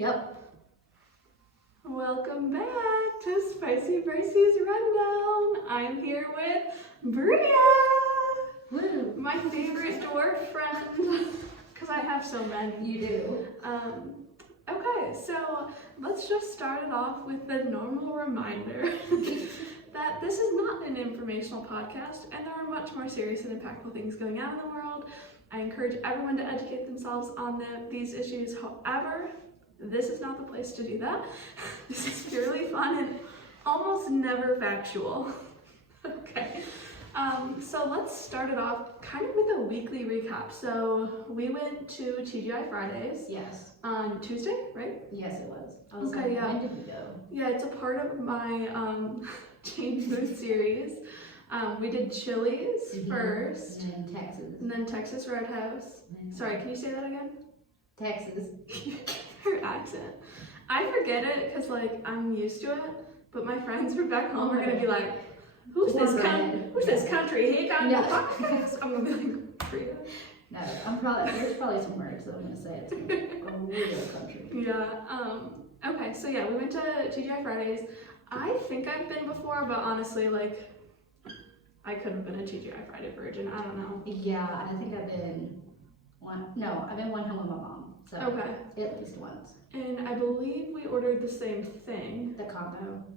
Yep. Welcome back to Spicy Bracey's Rundown. I'm here with Brea, Woo. my favorite dwarf friend, because I have so many. You do. Okay, so let's just start it off with the normal reminder that this is not an informational podcast and there are much more serious and impactful things going on in the world. I encourage everyone to educate themselves on these issues. However, this is not the place to do that. This is purely fun and almost never factual. Okay, so let's start it off kind of with a weekly recap. So we went to TGI Fridays. Yes. On Tuesday, right? Yes, it was. I was Okay, like, yeah. when did we go? Yeah, it's a part of my Change Food series. We did Chili's first. And Texas. And then Texas Roadhouse. Sorry, can you say that again? Texas. Her accent. I forget it because like I'm used to it, but my friends from back home are gonna be like, who's this country? He got no podcast. I'm gonna be like, Brea. No, there's probably some words that I'm gonna say it's a real country. Yeah. Okay, so yeah, we went to TGI Fridays. I think I've been before, but honestly, like, I could have been a TGI Friday virgin. I don't know. Yeah, I think I've been one home with my mom. So Okay. At least once. And I believe we ordered the same thing. The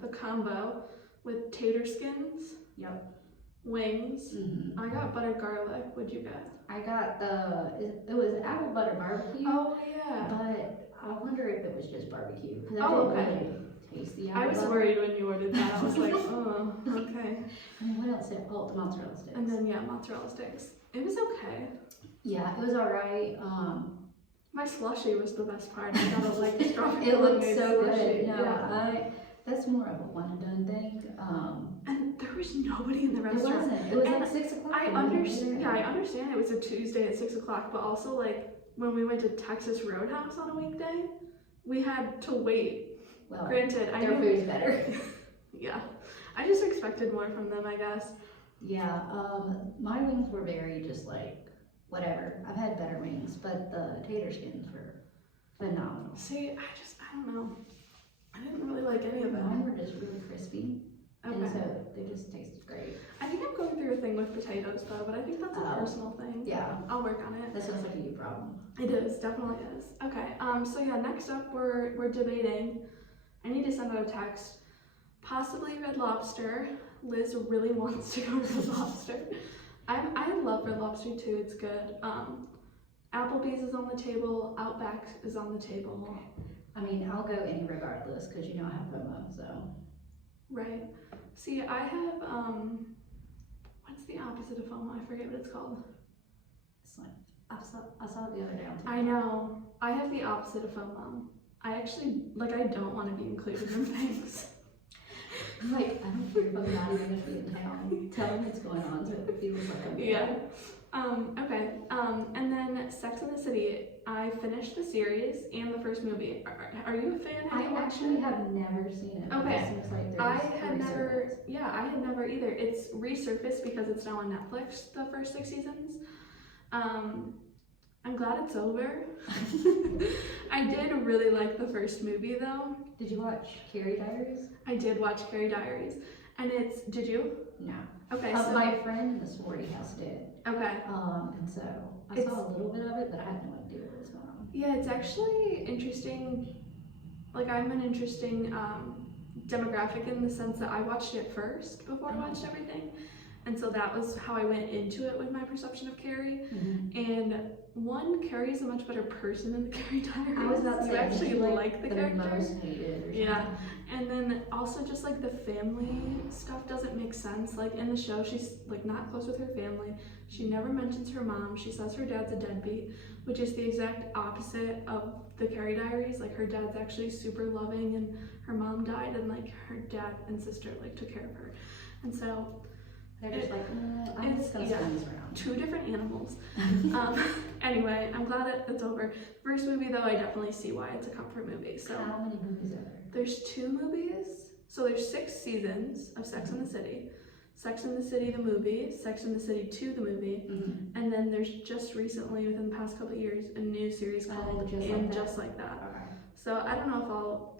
combo with tater skins. Yep. Wings. Mm-hmm. I got butter garlic. What'd you get? I got it was apple butter barbecue. Oh yeah. But I wonder if it was just barbecue because I Oh, didn't okay. really taste the I apple was butter. worried when you ordered that. I was like, oh, okay. And what else? Oh, the mozzarella sticks. And then yeah, mozzarella sticks. It was okay. Yeah, it was alright. My slushie was the best part. I got a like strawberry. It looked lemonade so slushie. good. No, Yeah. that's more of a one and done thing. And there was nobody in the It restaurant. wasn't. It was And like 6 o'clock. I understand. Yeah, I understand. It was a Tuesday at 6 o'clock, but also like when we went to Texas Roadhouse on a weekday, we had to wait. Well, Granted, I their knew. food's better. Yeah, I just expected more from them, I guess. Yeah. My wings were very just like whatever. I've had better wings, but the tater skins were phenomenal. See, I don't know. I didn't really like any of them. Mine were just really crispy. Okay. And so they just tasted great. I think I'm going through a thing with potatoes though, but I think that's a personal thing. Yeah. I'll work on it. That sounds like a you problem. It is, definitely is. Okay, so yeah, next up we're debating. I need to send out a text. Possibly Red Lobster. Liz really wants to go to Red Lobster. I love Red Lobster too, it's good. Applebee's is on the table, Outback is on the table. I mean, I'll go any regardless because you know I have FOMO, so. Right. See, I have, what's the opposite of FOMO? I forget what it's called. It's like, I saw it the other day on TikTok. I know. I have the opposite of FOMO. I actually, like, I don't want to be included in things. I'm like, I don't care if I'm not even going to be in town. Tell me what's going on so it feels like I'm there. Yeah. Okay. And then Sex and the City. I finished the series and the first movie. Are you a fan? I actually have never seen it. Okay. It seems like there's I had never, resurfaced. yeah, I had never either. It's resurfaced because it's now on Netflix, the first 6 seasons. I'm glad it's over. I did really like the first movie though. Did you watch Carrie Diaries? I did watch Carrie Diaries. And did you? No. Okay, So so. my friend in the sorority house did. Okay. And so I saw a little bit of it, but I had no idea what was going on. Yeah, it's actually interesting. Like, I'm an interesting demographic in the sense that I watched it first before I watched everything. And so that was how I went into it with my perception of Carrie. Mm-hmm. And one, Carrie is a much better person in the Carrie Diaries. I was about to You say, actually like the character. most hated or something. Yeah. And then also just like the family stuff doesn't make sense. Like in the show, she's like not close with her family. She never mentions her mom. She says her dad's a deadbeat, which is the exact opposite of the Carrie Diaries. Like her dad's actually super loving and her mom died and like her dad and sister like took care of her. And so They're just like, I'm just gonna spin these around. Two different animals. Anyway, I'm glad it's over. First movie though, I definitely see why it's a comfort movie. So how many movies are there? There's 2 movies. So there's 6 seasons of Sex and the City. Sex and the City the movie, Sex and the City 2 the movie, and then there's just recently, within the past couple of years, a new series called Just Like That. Okay. So I don't know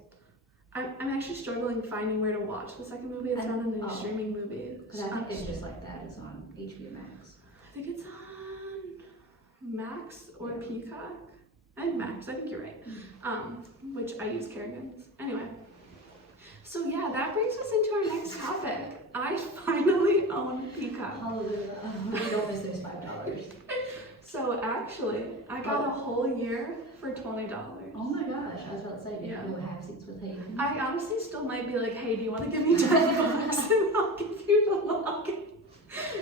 if I'm actually struggling finding where to watch the second movie. It's not a new streaming movie. Because I think it's just like that. It's on HBO Max. I think it's on Max or Peacock. I think Max. I think you're right. Which I use Kerrigan's. Anyway. So yeah, that brings us into our next topic. I finally own Peacock. Hallelujah. You don't miss those $5. So actually, I got a whole year for $20. Oh my gosh, I was about to say, did you go have seats with Hayden? I honestly still might be like, hey, do you want to give me $10 and I'll give you the login?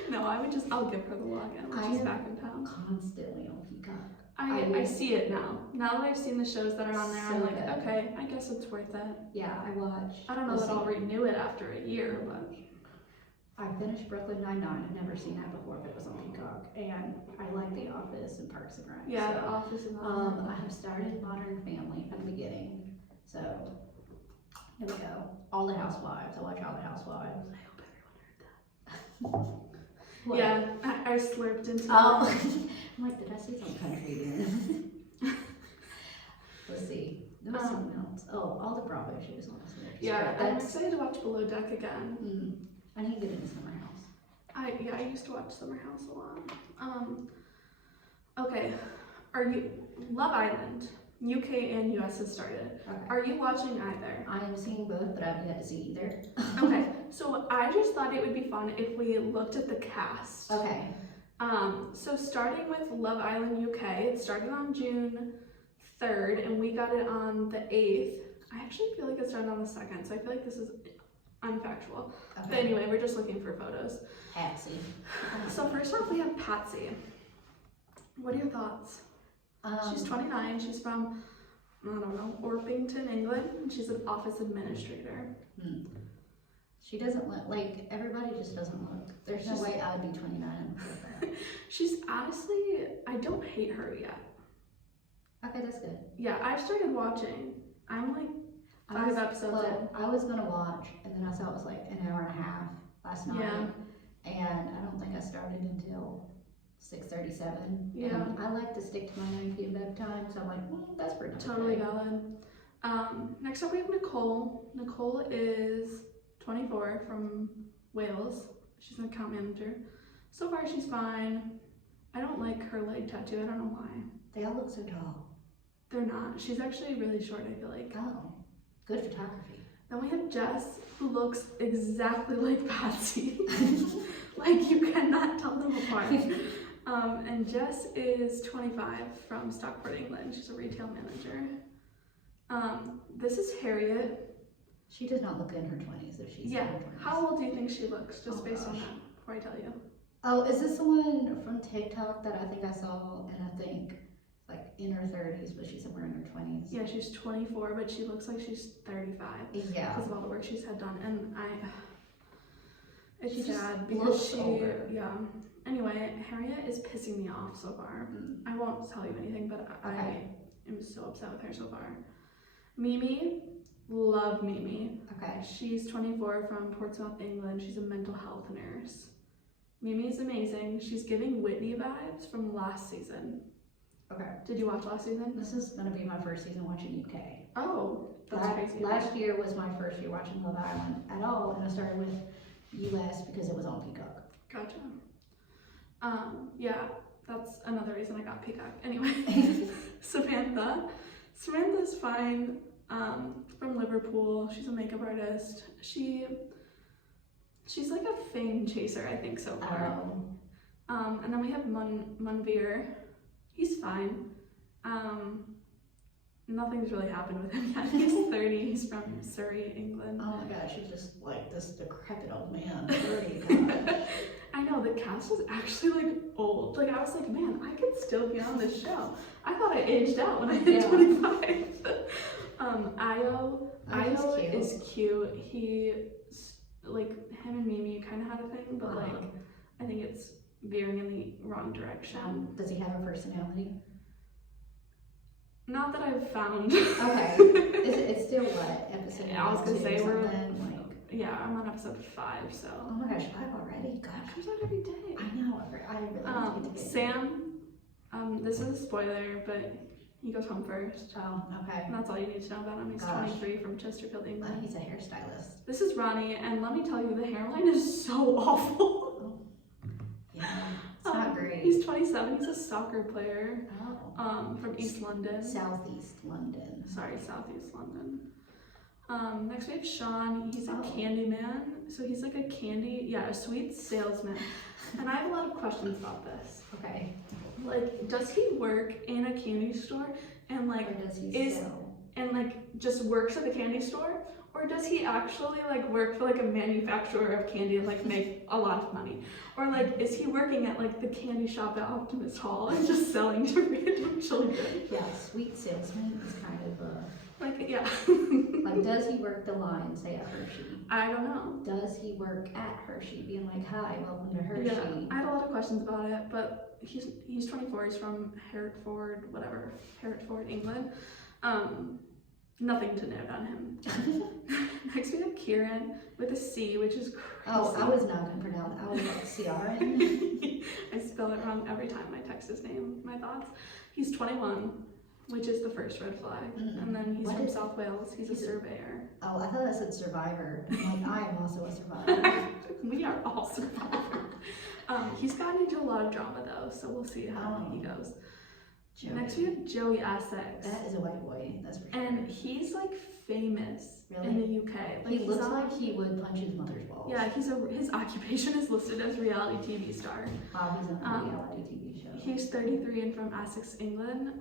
No, I'll give her the login when she's back in town. Constantly on Peacock. I see it now. Now that I've seen the shows that are on there, I'm like, good. okay, I guess it's worth it. Yeah, I watched. I don't know that I'll renew it after a year, but. I finished Brooklyn Nine-Nine. I've never seen that before, but it was on Peacock. And I like The Office and Parks and Rec. Yeah, so, The Office and I have started Modern Family from the beginning. So, here we go. All the Housewives. I watch All the Housewives. I hope everyone heard that. Yeah, I slurped into I'm like, did I see some country then? Let's see. There was something else. Oh, all the Bravo shows on this list. Yeah, I'm excited to watch Below Deck again. I need to get into Summer House. I used to watch Summer House a lot. Okay, Love Island, UK and US has started. Okay. Are you watching either? I am seeing both, but I haven't yet to see either. Okay, so I just thought it would be fun if we looked at the cast. Okay. So starting with Love Island UK, it started on June 3rd and we got it on the 8th. I actually feel like it started on the 2nd, so I feel like this is unfactual. Okay. But anyway, we're just looking for photos. Patsy. So first off, we have Patsy. What are your thoughts? She's 29. She's from, I don't know, Orpington, England. And she's an office administrator. She doesn't look, like, everybody just doesn't look. There's no way I would be 29 and look like that. She's honestly, I don't hate her yet. Okay, that's good. Yeah, I've started watching. I'm like 5 episodes in. I was gonna watch, and then I saw it was like an hour and a half last night. Yeah. And I don't think I started until 6:37. Yeah. And I like to stick to my 9 p.m. bedtime, so I'm like, that's pretty good. Totally valid. Next up we have Nicole. Nicole is 24 from Wales. She's an account manager. So far she's fine. I don't like her leg tattoo. I don't know why. They all look so tall. They're not. She's actually really short, I feel like. Oh, good photography. Then we have Jess, who looks exactly like Patsy. Like, you cannot tell them apart. And Jess is 25 from Stockport, England. She's a retail manager. This is Harriet. She does not look in her 20s if she's in her 20s. How old do you think she looks, just based on that, before I tell you? Oh, is this the one from TikTok that I think I saw, and I think like in her 30s, but she's somewhere in her 20s? Yeah, she's 24, but she looks like she's 35. Yeah. Because of all the work she's had done, and it's she sad just because looks older. Yeah. Anyway, Harriet is pissing me off so far. I won't tell you anything, but I am so upset with her so far. Mimi, love Mimi. Okay. She's 24 from Portsmouth, England. She's a mental health nurse. Mimi's amazing. She's giving Whitney vibes from last season. Okay. Did you watch last season? This is gonna be my first season watching UK. Oh, that's crazy. Last year was my first year watching Love Island at all, and I started with US because it was on Peacock. Gotcha. Yeah, that's another reason I got Peacock. Anyway, Samantha. Samantha's fine. From Liverpool. She's a makeup artist. She's like a fame chaser, I think, so far. And then we have Munveer. He's fine. Nothing's really happened with him yet. He's 30. He's from Surrey, England. Oh my gosh, he's just like this decrepit old man. 30, gosh. I know, the cast was actually like old. Like, I was like, man, I could still be on this show. I thought I aged out when I hit 25. Io is cute. He, like, him and Mimi kind of had a thing, but like, I think it's veering in the wrong direction. Does he have a personality? Not that I've found. Okay. It's still what, episode? I was gonna say we're like. Yeah, I'm on episode 5, so. Oh my gosh, 5 already? Gosh. It comes out every day. I know. I really need to get Sam. This is a spoiler, but He goes home first. Oh, okay. And that's all you need to know about him. He's Gosh. 23 from Chesterfield, England. He's a hairstylist. This is Ronnie, and let me tell you, the hairline is so awful. Yeah, it's not great. He's 27. He's a soccer player. Oh. From East London. Southeast London. Sorry, Southeast London. Next we have Sean. He's a Oh. candy man. So he's like a sweet salesman. And I have a lot of questions about this. Okay. Like, does he work in a candy store and like Or does he sell? and like just works at the candy store? Or does he actually like work for like a manufacturer of candy and like make a lot of money? Or like is he working at like the candy shop at Optimist Hall and just selling to random children? Yeah, sweet salesman is kind of Like, yeah. like, does he work the line, say at Hershey? I don't know. Does he work at Hershey, being like, hi, welcome to Hershey? Yeah, I had a lot of questions about it, but he's 24. He's from Hertford, England. Nothing to note on him. Next we have Kieran with a C, which is crazy. Oh, I was not gonna pronounce. I was like Ciaran. I spell it wrong every time I text his name. My thoughts. He's 21, which is the first red flag, and then he's from South Wales. He's a surveyor. Oh, I thought that said survivor. I'm like, I am also a survivor. We are all survivors. He's gotten into a lot of drama though, so we'll see how he goes. Joey. Next we have Joey Essex. That is a white boy, that's for sure. And he's like famous Really? in the UK. Like, He looks like he would punch his mother's balls. Yeah, his occupation is listed as reality TV star. Wow, he's on a reality TV show. He's 33 and from Essex, England.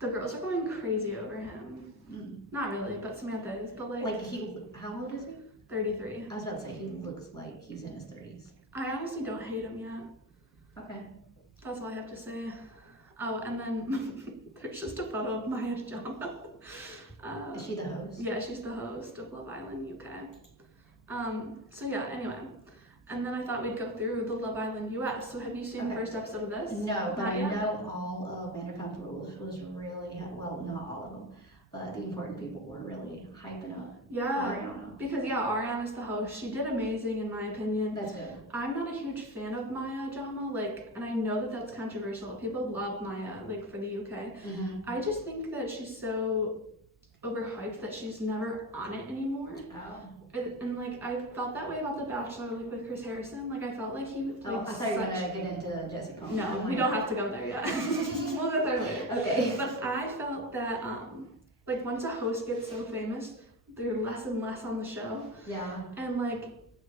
The girls are going crazy over him. Not really, but Samantha is. But like how old is he? 33. I was about to say he looks like he's in his 30s. I honestly don't hate him yet. Okay. That's all I have to say. Oh, and then there's just a photo of Maya Jama. Is she the host? Yeah, she's the host of Love Island UK. So yeah, anyway. And then I thought we'd go through the Love Island US. So have you seen the first episode of this? No, but Not I yet? know all of Vanderpump Rules was really, well, not all of them, but the important people were really hyping up Yeah, Ariana. because Ariana's the host. She did amazing in my opinion. That's good. I'm not a huge fan of Maya Jama, and I know that that's controversial. People love Maya, for the UK. I just think that she's so overhyped that she's never on it anymore. Oh. And I felt that way about The Bachelor, with Chris Harrison. I felt like he I thought you were gonna get into Jesse Coleman. No, we don't have to go there yet. We'll get there later. Okay. But I felt that once a host gets so famous, they're less and less on the show. Yeah. And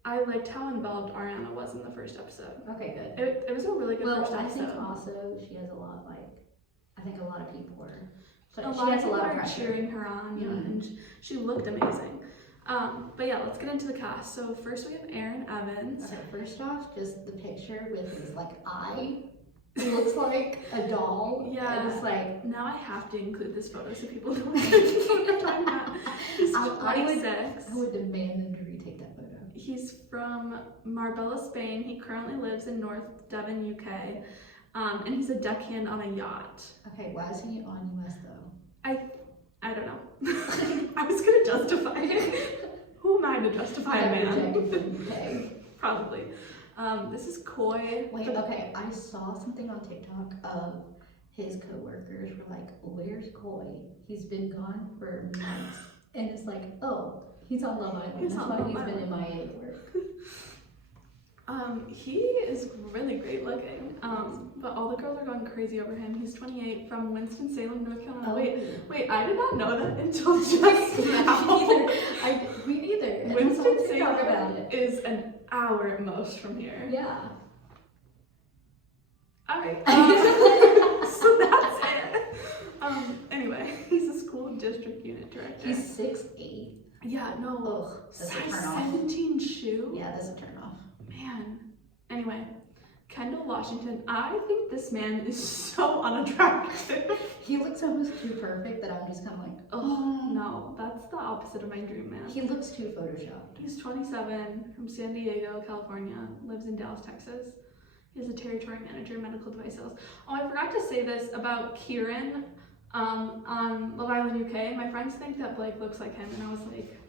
I liked how involved Ariana was in the first episode. Okay, good. It was a really good first I episode. think also she has a lot, I think a lot of people were. A She lot has of a lot people of are pressure. cheering her on, and she looked amazing. But yeah, let's get into the cast. So first we have Aaron Evans. Okay, first off, just the picture with his eye. He looks like a doll. Yeah. And it's Now I have to include this photo so people know what I'm talking about. He's 26. I would demand them to retake that photo. He's from Marbella, Spain. He currently lives in North Devon, UK. And he's a deckhand on a yacht. Okay, why is he on US though? I don't know. I was gonna justify it. Who am I to justify a man? Rejected from the UK. Probably. This is Koi. Wait, okay, I saw something on TikTok of his co-workers were like, where's Koi? He's been gone for months. And it's like, oh, he's on Love Island. He's That's on why Love he's Island. been MIA at work. He is really great looking. But all the girls are going crazy over him. He's 28 from Winston-Salem, North Carolina. Oh. Wait, I did not know that until just now. Me neither. Winston-Salem is an hour at most from here. Yeah. Alright, so that's it. Anyway, he's a school district unit director. He's 6'8". Yeah, no. Ugh, that's a Size turn off. 17 shoe? Yeah, that's a turn off. Man. Anyway, Kendall Washington. I think this man is so unattractive. He looks almost too perfect that I'm just kind of like, Oh, no. That's the opposite of my dream man. He looks too photoshopped. He's 27 from San Diego, California. Lives in Dallas, Texas. He's a territory manager, medical device sales. Oh, I forgot to say this about Kieran on Love Island UK. My friends think that Blake looks like him, and I was like,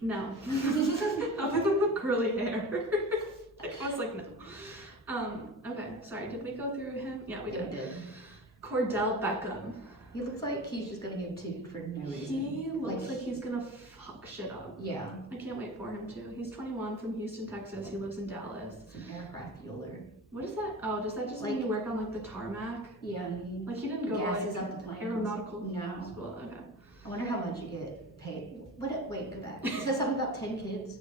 no. Other than the curly hair. I was like, no. Okay, sorry, did we go through him? Yeah, we did. Cordell Beckham. He looks like he's just gonna get tubed for no reason. He looks like he's gonna fuck shit up. Yeah. I can't wait for him to. He's 21 from Houston, Texas. He lives in Dallas. It's an aircraft fueler. What is that? Oh, does that just mean you work on like the tarmac? Yeah. He didn't go gases like up the plane. aeronautical No. school. Okay. I wonder how much you get paid. Wait, go back. It says something about 10 kids.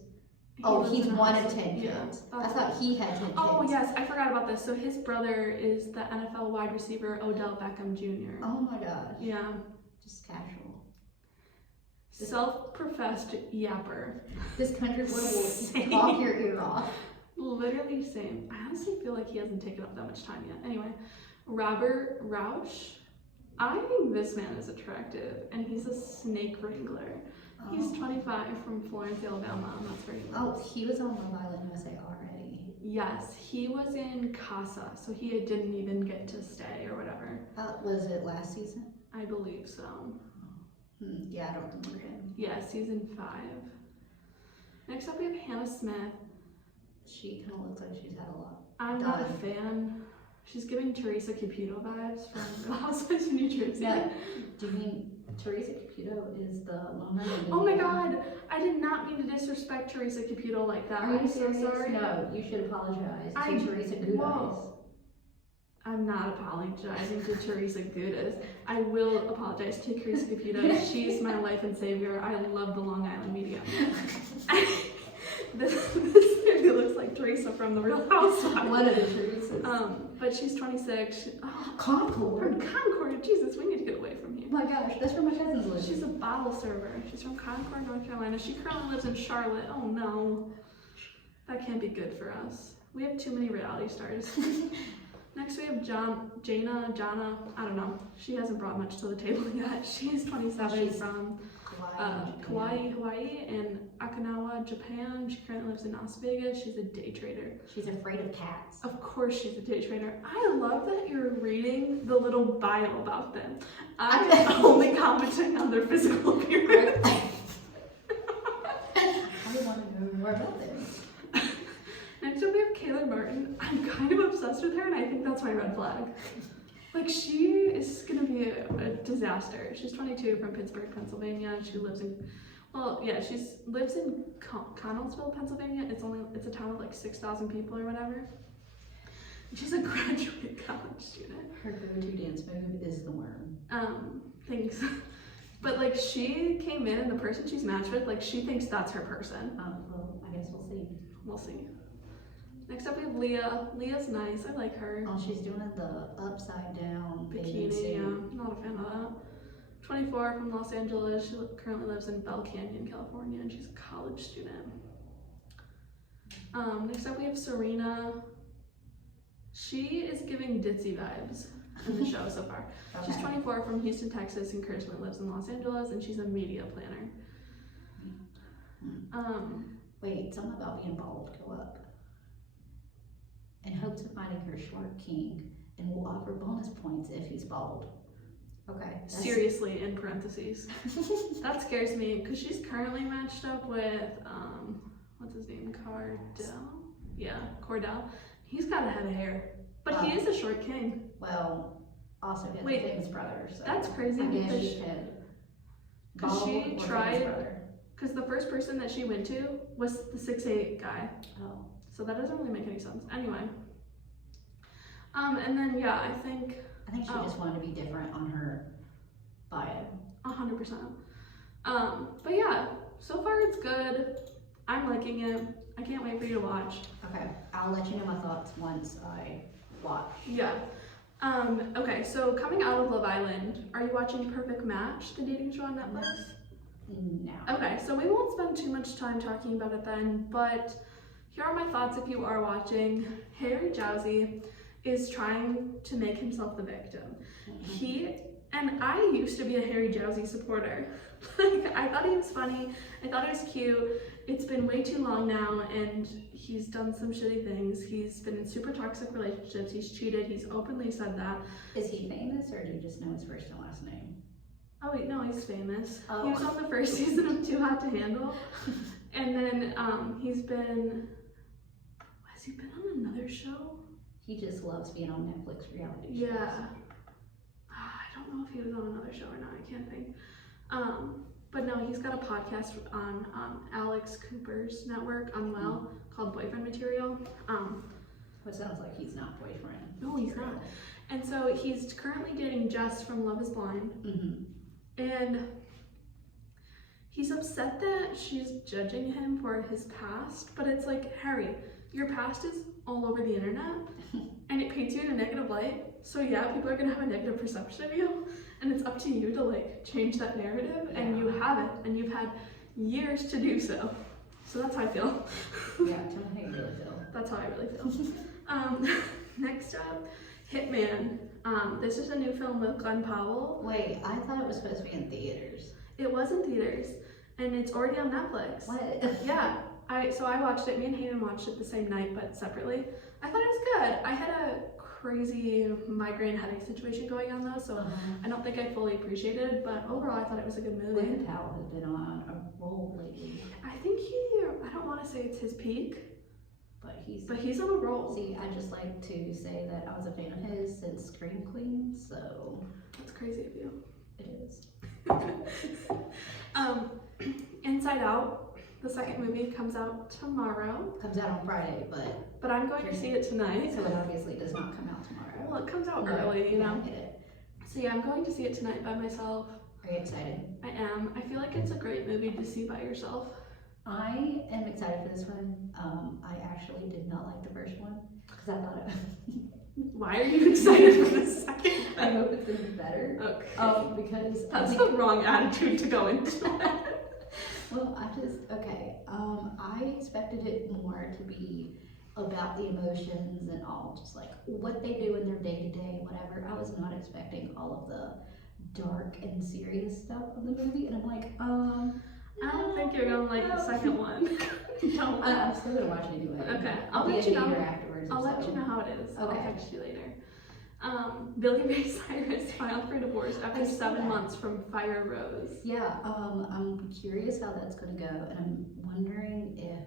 He's lives in one Austin. of 10 Yeah, kids. I thought he had 10 kids. Oh yes, I forgot about this. So his brother is the NFL wide receiver Odell Beckham Jr. Oh my gosh. Yeah. Just casual. Self-professed yapper. This country boy will talk your ear off. Literally same. I honestly feel like he hasn't taken up that much time yet. Anyway, Robert Rausch. I think this man is attractive, and he's a snake wrangler. He's 25 from Florence, Alabama, and that's where he lives. Oh, he was on Love Island USA already. Yes, he was in Casa, so he didn't even get to stay or whatever. Was it last season? I believe so. Yeah, I don't remember him. Yeah, season 5. Next up we have Hannah Smith. She kind of looks like she's had a lot. I'm not a fan. She's giving Teresa Caputo vibes from Real Housewives of New Jersey. Yeah. Do you mean Teresa Caputo is the Long Island? Oh my god, I did not mean to disrespect Teresa Caputo like that. Are you I'm so serious? sorry. No, you should apologize to Teresa Gudas. Whoa. I'm not apologizing to Teresa Gudas. I will apologize to Teresa Caputo. She's my life and savior. I love the Long Island media. This literally looks like Teresa from the Real Housewives. One of the Teresas. But she's 26. Concord. From Concord. Jesus, we need to get away from here. Oh my gosh, that's where my cousins live. She's a bottle server. She's from Concord, North Carolina. She currently lives in Charlotte. Oh no. That can't be good for us. We have too many reality stars. Next we have Jana, I don't know. She hasn't brought much to the table yet. She's 27 from Kauai, Hawaii, and Okinawa, Japan. She currently lives in Las Vegas. She's a day trader. She's afraid of cats. Of course she's a day trader. I love that you're reading the little bio about them. I'm only commenting on their physical appearance. I want to know more about them. Next up we have Kayla Martin. I'm kind of obsessed with her, and I think that's my red flag. Like, she is gonna be a disaster. She's 22 from Pittsburgh, Pennsylvania. She lives in, lives in Connellsville, Pennsylvania. It's a town of like 6,000 people or whatever. She's a graduate college student. Her go-to dance move is the worm. Thanks. But like, she came in, and the person she's matched with, like, she thinks that's her person. Well, I guess we'll see. We'll see. Next up we have Leah. Leah's nice, I like her. Oh, she's doing the upside down Bikini, yeah, not a fan of that. 24 from Los Angeles. She currently lives in Bell Canyon, California, and she's a college student. Next up we have Serena. She is giving ditzy vibes in the show so far. Okay. She's 24 from Houston, Texas, and currently lives in Los Angeles, and she's a media planner. Wait, something about being bald. Go up. In hopes of finding her short king, and will offer bonus points if he's bald. Okay. Seriously, in parentheses. That scares me, because she's currently matched up with, what's his name? Cordell? Yeah, Cordell. He's got a head of hair, but he is a short king. Well, also he has a famous brother, so that's crazy, I guess because she could. Because she tried, because the first person that she went to was the 6'8" guy. Oh. So that doesn't really make any sense. Anyway. And then, yeah, I think she just wanted to be different on her bio. 100%. But yeah, so far it's good. I'm liking it. I can't wait for you to watch. Okay, I'll let you know my thoughts once I watch. Yeah. Okay, so coming out of Love Island, are you watching Perfect Match, the dating show on Netflix? No. Okay, so we won't spend too much time talking about it then, but here are my thoughts if you are watching. Harry Jowsey is trying to make himself the victim. And I used to be a Harry Jowsey supporter. Like, I thought he was funny, I thought he was cute. It's been way too long now, and he's done some shitty things. He's been in super toxic relationships, he's cheated, he's openly said that. Is he famous, or do you just know his first and last name? Oh wait, no, he's famous. Oh. He was on the first season of Too Hot to Handle. And then has he been on another show? He just loves being on Netflix reality shows. Yeah. don't know if he was on another show or not. I can't think. But no, he's got a podcast on Alex Cooper's network, Unwell, called Boyfriend Material. What sounds like he's not boyfriend. No, he's not. And so he's currently dating Jess from Love is Blind. And he's upset that she's judging him for his past, but it's like, Harry, your past is all over the internet and it paints you in a negative light. So yeah, people are gonna have a negative perception of you, and it's up to you to like change that narrative, and you have it, and you've had years to do so. So that's how I feel. Yeah, tell me how you really feel. That's how I really feel. Next up, Hitman. This is a new film with Glenn Powell. Wait, I thought it was supposed to be in theaters. It was in theaters, and it's already on Netflix. What? Yeah, I watched it. Me and Hayden watched it the same night, but separately. I thought it was good. I had a crazy migraine headache situation going on though, so I don't think I fully appreciated it. But overall, I thought it was a good movie. Glenn Powell has been on a roll lately. I think I don't want to say it's his peak, but he's on a roll. See, I just like to say that I was a fan of his since Scream Queen, so that's crazy of you. It is. Inside Out, the second movie, comes out tomorrow. Comes out on Friday, but I'm going to see it tonight. So it obviously does not come out tomorrow. Well, it comes out early, you know. Get it. So yeah, I'm going to see it tonight by myself. Are you excited? I am. I feel like it's a great movie to see by yourself. I am excited for this one. I actually did not like the first one because I thought it. Why are you excited for the second one? I hope it's gonna be better. Okay. Because that's the wrong attitude to go into it. Well, I expected it more to be about the emotions and all, just like what they do in their day-to-day, whatever. I was not expecting all of the dark and serious stuff of the movie, and I'm like, I don't think you're gonna like the second one. No, I'm still gonna watch it anyway. Okay, I'll let you know afterwards. I'll let you know how it is. Okay. I'll text you later. Billy Ray Cyrus filed for divorce after 7 months from Fire Rose. Yeah, I'm curious how that's gonna go, and I'm wondering if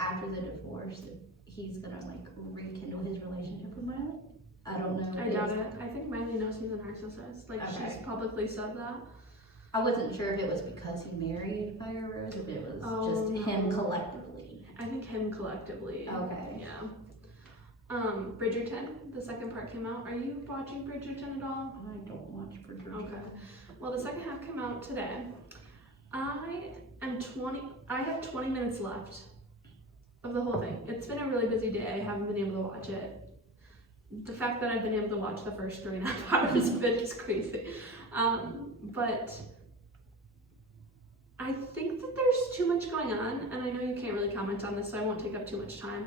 after the divorce, if he's gonna like rekindle his relationship with Miley. I don't know. I doubt it. I think Miley knows he's a narcissist. Like she's publicly said that. I wasn't sure if it was because he married Fire Rose or if it was just him collectively. I think him collectively. Okay. Yeah. Bridgerton, the second part came out. Are you watching Bridgerton at all? I don't watch Bridgerton. Okay. Well, the second half came out today. I have 20 minutes left of the whole thing. It's been a really busy day. I haven't been able to watch it. The fact that I've been able to watch the first 3.5 hours of it is crazy. But I think that there's too much going on, and I know you can't really comment on this, so I won't take up too much time.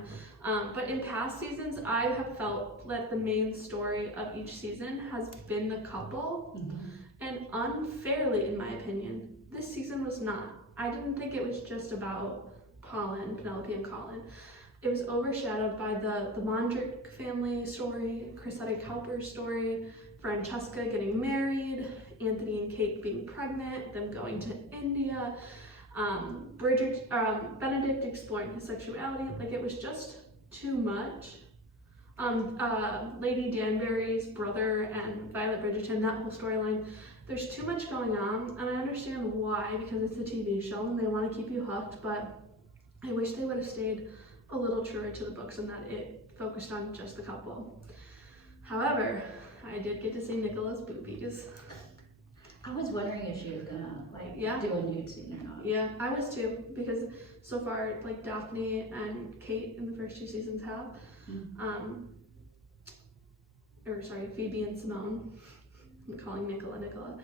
But in past seasons, I have felt that the main story of each season has been the couple, and unfairly, in my opinion, this season was not. I didn't think it was just about Penelope and Colin. It was overshadowed by the Mondrick family story, Cressida Cowper's story, Francesca getting married, Anthony and Kate being pregnant, them going to India, Benedict exploring his sexuality. Like, it was just too much. Lady Danbury's brother and Violet Bridgerton, that whole storyline, there's too much going on, and I understand why, because it's a TV show and they want to keep you hooked, but I wish they would have stayed a little truer to the books and that it focused on just the couple. However, I did get to see Nicola's boobies. I was wondering if she was gonna do a nude scene or not. Yeah, I was too, because so far like Daphne and Kate in the first 2 seasons have. Phoebe and Simone. I'm calling Nicola.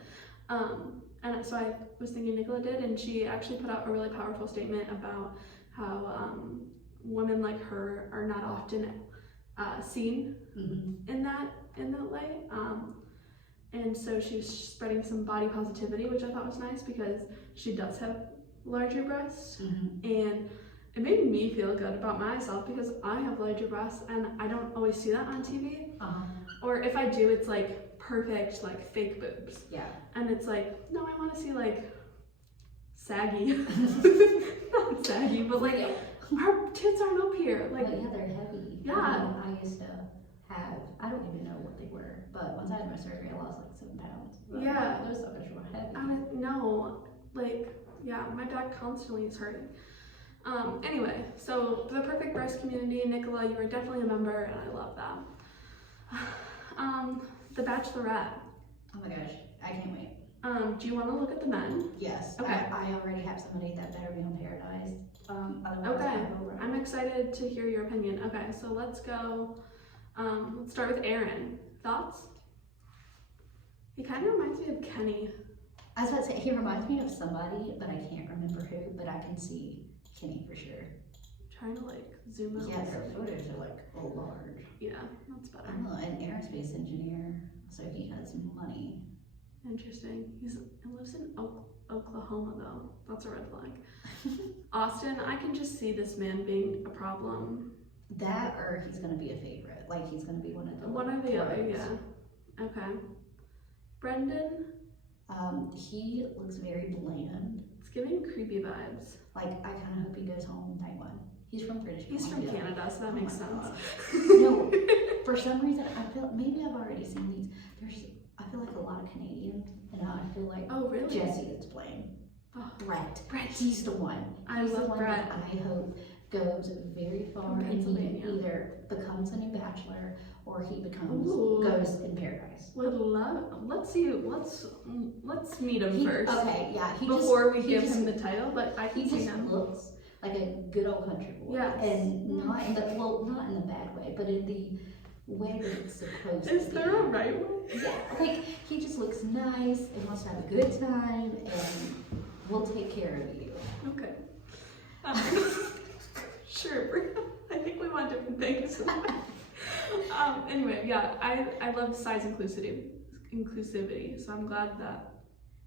And so I was thinking Nicola did, and she actually put out a really powerful statement about how women like her are not often seen in that light. And so she was spreading some body positivity, which I thought was nice because she does have larger breasts, and it made me feel good about myself because I have larger breasts and I don't always see that on TV. Or if I do, it's like perfect, like fake boobs. Yeah. And it's like, no, I want to see like saggy, not saggy, but like our tits aren't up here. Like, yeah, they're heavy. Yeah. I used to have. I don't even know what they were, but once I had my surgery, I lost like 7 pounds. But Yeah. those suckers were heavy. No, like, yeah, my back constantly is hurting. Anyway, so the Perfect Breast community, Nicola, you are definitely a member, and I love that. The Bachelorette. Oh my gosh, I can't wait. Do you want to look at the men? Yes. Okay. I already have somebody that better be on Paradise. Otherwise Okay. I will run. I'm excited to hear your opinion. Okay, so let's go. Let's start with Aaron. Thoughts? He kind of reminds me of Kenny. I was about to say, he reminds me of somebody, but I can't remember who, but I can see Kenny for sure. Trying to like zoom out. Yeah, their photos are like large. Yeah, that's better. I'm an aerospace engineer, so he has money. Interesting. He lives in Oklahoma though. That's a red flag. Austin, I can just see this man being a problem. That or he's gonna be a favorite. Like he's gonna be one of the One or the other, pros. yeah. Okay. Brendan? He looks very bland. It's giving creepy vibes. Like I kinda hope he goes home night one. He's from British He's from Columbia. Canada, so that makes sense. No, for some reason I feel maybe I've already seen these. I feel like a lot of Canadians, and I feel like Oh, really? Jesse is playing. Oh, Brett. Brett. He's the one. I He's the love one Brett. that I hope goes very far From and he Pennsylvania. either becomes a new bachelor or he becomes Ooh. goes in Paradise. Would love. Let's see. Let's meet him first. Okay, yeah. Before we give him the title, but I can He see just him. looks like a good old country boy. Yes. And not in the bad way, but in the way that it's supposed to be. Is there a right way? Yeah, like he just looks nice and wants to have a good time and we'll take care of you. Okay. Sure, Brea. I think we want different things. Anyway, yeah, I love size inclusivity, so I'm glad that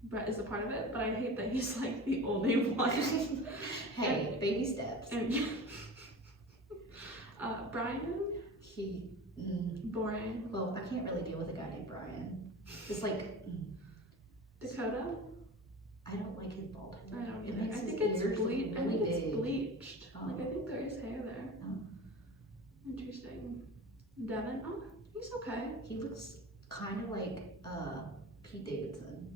Brett is a part of it, but I hate that he's like the only one. Hey, baby steps. And Brian? Boring. Well, I can't really deal with a guy named Brian. It's like Dakota? I don't like his bald head. I don't It either. makes I his think it's ears look bleached. I really think it's big. bleached. Oh. Like I think there is hair there. Oh. Interesting. Devin? Oh, he's okay. He looks kind of like Pete Davidson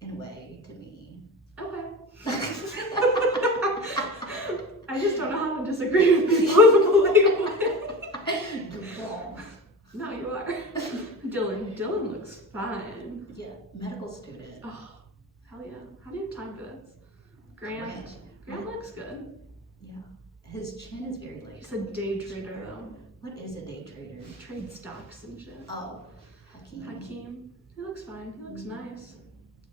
in a way to me. Okay. I just don't know how to disagree with people in a polite way. No, you are. Dylan looks fine. Yeah, medical student. Oh, hell yeah. How do you have time for this? Grant looks good. Yeah, his chin is very light. He's a day trader though. What is a day trader? Trade stocks and shit. Oh, Hakeem. He looks fine. He looks nice.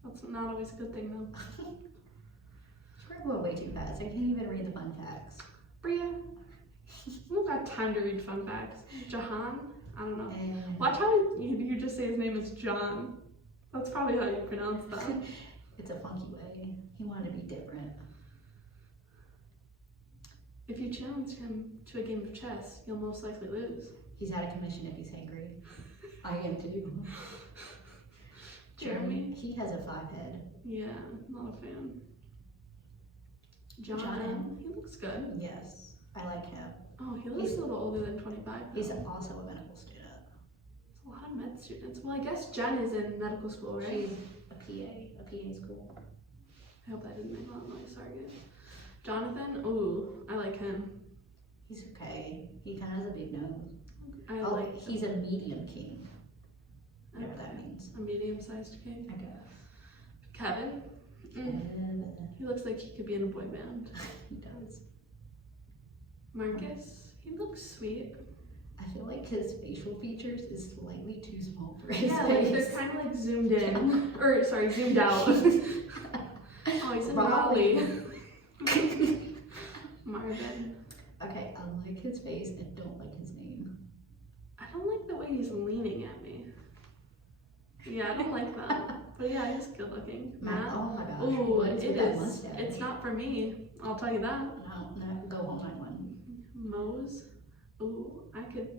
That's not always a good thing though. We're going way too fast. I can't even read the fun facts. Brea. We don't got time to read fun facts. Jahan? I don't know. And Watch how you just say his name is John. That's probably how you pronounce that. it's a funky way. He wanted to be different. If you challenge him to a game of chess, you'll most likely lose. He's out of commission if he's angry. I am too. Jeremy? He has a 5 head. Yeah, not a fan. John. He looks good. Yes, I like him. Oh, he looks a little older than 25. He's also a medical student. There's a lot of med students. Well, I guess Jen is in medical school, right? She's a PA school. I hope that didn't make a lot of noise. Sorry, guys. Jonathan? Ooh, I like him. He's okay. He kind of has a big nose. He's a medium king. Whatever that means. A medium-sized king. I guess. Kevin? He looks like he could be in a boy band. He does. Marcus? He looks sweet. I feel like his facial features is slightly too small for his Yeah, face. like they're kind of like zoomed in. Or, sorry, zoomed out. Oh, he's in Raleigh. Marvin. Okay, I like his face and don't like his name. I don't like the way he's leaning at me. Yeah, I don't like that. But yeah, he's good looking. Matt? Oh my gosh. Ooh, what is it with that is. mustache? It's not for me. I'll tell you that. No, go on my one. Mose. Ooh, I could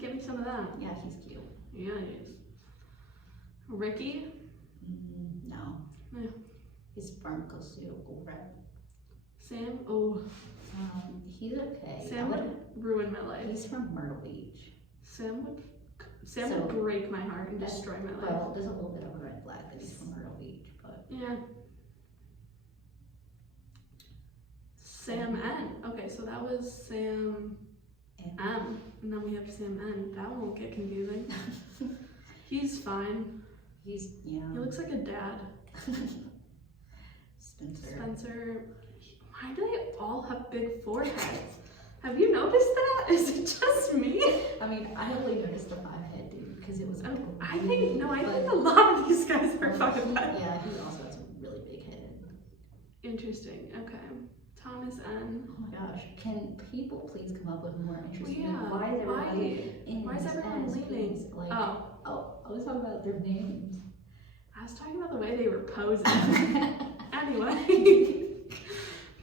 get me some of that. Yeah, he's cute. Yeah, he is. Ricky? No. Yeah. He's pharmaceutical rep. Sam? Oh. He's okay. Sam would ruin my life. He's from Myrtle Beach. Sam would break my heart and destroy my life. Well, there's a little bit of a red flag that he's from Myrtle Beach, but... Yeah. Sam N. Okay, so that was Sam M. And then we have Sam N. That won't get confusing. He's fine. He looks like a dad. Spencer. Why do they all have big foreheads? Have you noticed that? Is it just me? I mean, I only noticed the 5-head dude because it was. I think a lot of these guys are 5'5". Yeah, he also has a really big head. Interesting. Okay. Thomas N. Oh my gosh! Can people please come up with more interesting? Yeah. Why is everyone leaning? Like, I was talking about their names. I was talking about the way they were posing. Anyway.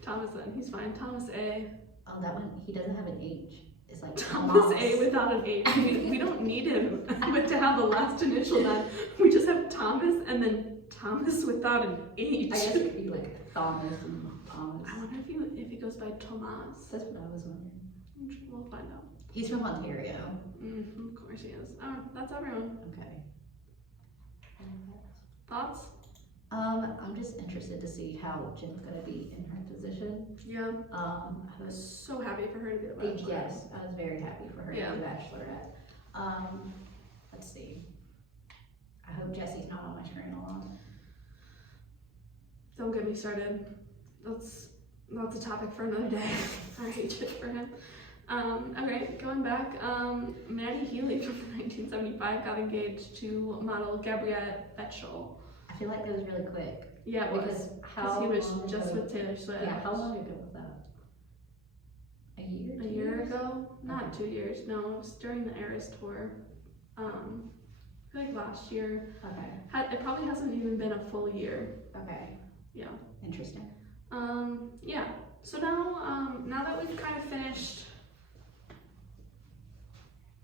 Thomas N. He's fine. Thomas A. Oh, that one, he doesn't have an H. It's like Thomas A without an H. We don't need him but to have a last initial then. We just have Thomas and then Thomas without an H. I guess it could be like Thomas and Thomas. I wonder if he goes by Tomas. That's what I was wondering. We'll find out. He's from Ontario. Of course he is. Oh, that's everyone. Okay. Thoughts? I'm just interested to see how Jen's gonna be in her position. Yeah. I was was so happy for her to be the bachelorette. Yes, I was very happy for her to be the bachelorette. Let's see. I hope Jesse's not on my screen a lot. Don't get me started. That's a topic for another day. I hate it for him. Okay, going back, Maddie Healy from 1975 got engaged to model Gabrielle Betchel. I feel like that was really quick. Yeah, it was. Because he was just with Taylor Swift. Yeah, how long ago was that? A year? A year ago? Not 2 years, no, it was during the Eras tour. I feel like last year. Okay. It probably hasn't even been a full year. Okay. Yeah. Interesting. Yeah. So now that we've kind of finished